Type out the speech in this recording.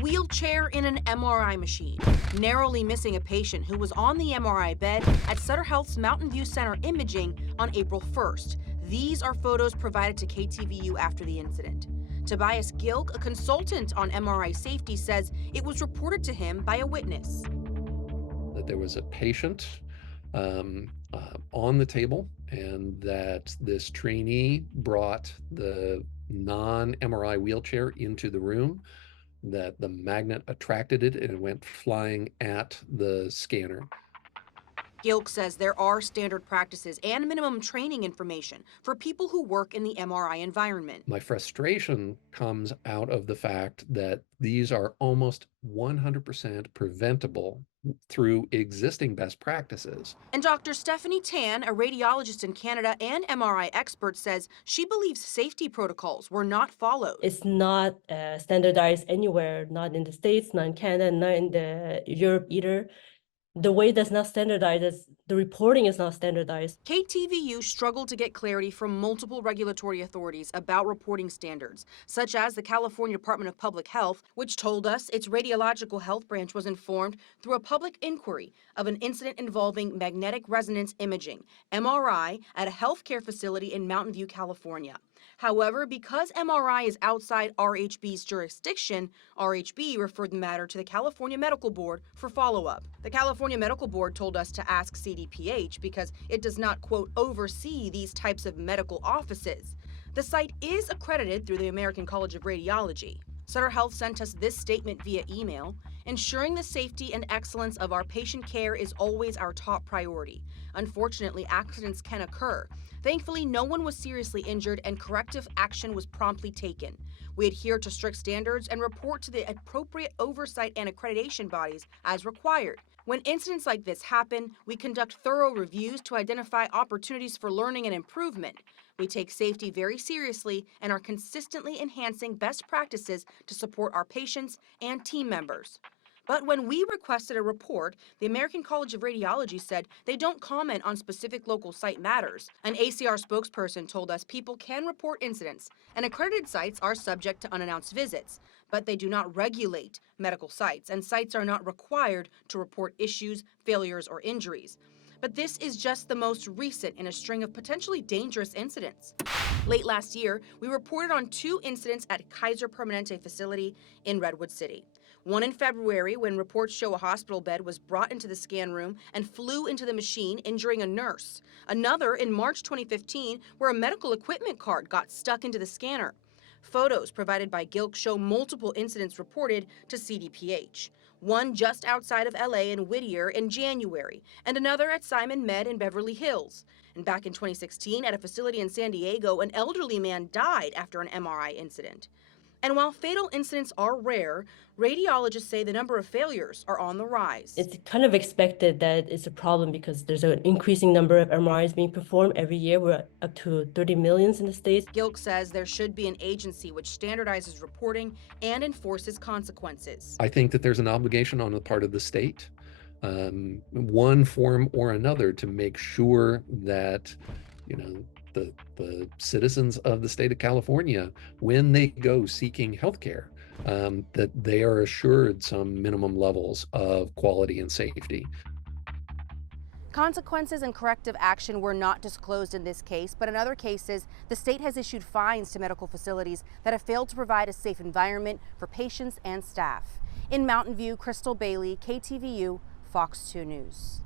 wheelchair in an MRI machine, narrowly missing a patient who was on the MRI bed at Sutter Health's Mountain View Center imaging on April 1st. These are photos provided to KTVU after the incident. Tobias Gilk, a consultant on MRI safety, says it was reported to him by a witness. That there was a patient on the table, and that this trainee brought the non-MRI wheelchair into the room, that the magnet attracted it and it went flying at the scanner. Gilk says there are standard practices and minimum training information for people who work in the MRI environment. My frustration comes out of the fact that these are almost 100% preventable through existing best practices. And Dr. Stephanie Tan, a radiologist in Canada and MRI expert, says she believes safety protocols were not followed. It's not standardized anywhere, not in the States, not in Canada, not in Europe either. The way that's not standardized, the reporting is not standardized. KTVU struggled to get clarity from multiple regulatory authorities about reporting standards, such as the California Department of Public Health, which told us its radiological health branch was informed through a public inquiry of an incident involving magnetic resonance imaging, MRI, at a healthcare facility in Mountain View, California. However, because MRI is outside RHB's jurisdiction, RHB referred the matter to the California Medical Board for follow-up. The California Medical Board told us to ask CDPH because it does not, quote, oversee these types of medical offices. The site is accredited through the American College of Radiology. Sutter Health sent us this statement via email. Ensuring the safety and excellence of our patient care is always our top priority. Unfortunately, accidents can occur. Thankfully, no one was seriously injured and corrective action was promptly taken. We adhere to strict standards and report to the appropriate oversight and accreditation bodies as required. When incidents like this happen, we conduct thorough reviews to identify opportunities for learning and improvement. We take safety very seriously and are consistently enhancing best practices to support our patients and team members. But when we requested a report, the American College of Radiology said they don't comment on specific local site matters. An ACR spokesperson told us people can report incidents, and accredited sites are subject to unannounced visits, but they do not regulate medical sites, and sites are not required to report issues, failures, or injuries. But this is just the most recent in a string of potentially dangerous incidents. Late last year, we reported on 2 incidents at Kaiser Permanente facility in Redwood City. One in February, when reports show a hospital bed was brought into the scan room and flew into the machine, injuring a nurse. Another in March 2015, where a medical equipment cart got stuck into the scanner. Photos provided by Gilk show multiple incidents reported to CDPH. One just outside of LA in Whittier in January, and another at Simon Med in Beverly Hills. And back in 2016, at a facility in San Diego, an elderly man died after an MRI incident. And while fatal incidents are rare, radiologists say the number of failures are on the rise. It's kind of expected that it's a problem because there's an increasing number of MRIs being performed every year. We're up to 30 million in the States. Gilk says there should be an agency which standardizes reporting and enforces consequences. I think that there's an obligation on the part of the state, one form or another, to make sure that, the citizens of the state of California, when they go seeking healthcare, that they are assured some minimum levels of quality and safety. Consequences and corrective action were not disclosed in this case, but in other cases, the state has issued fines to medical facilities that have failed to provide a safe environment for patients and staff. In Mountain View, Crystal Bailey, KTVU, Fox 2 News.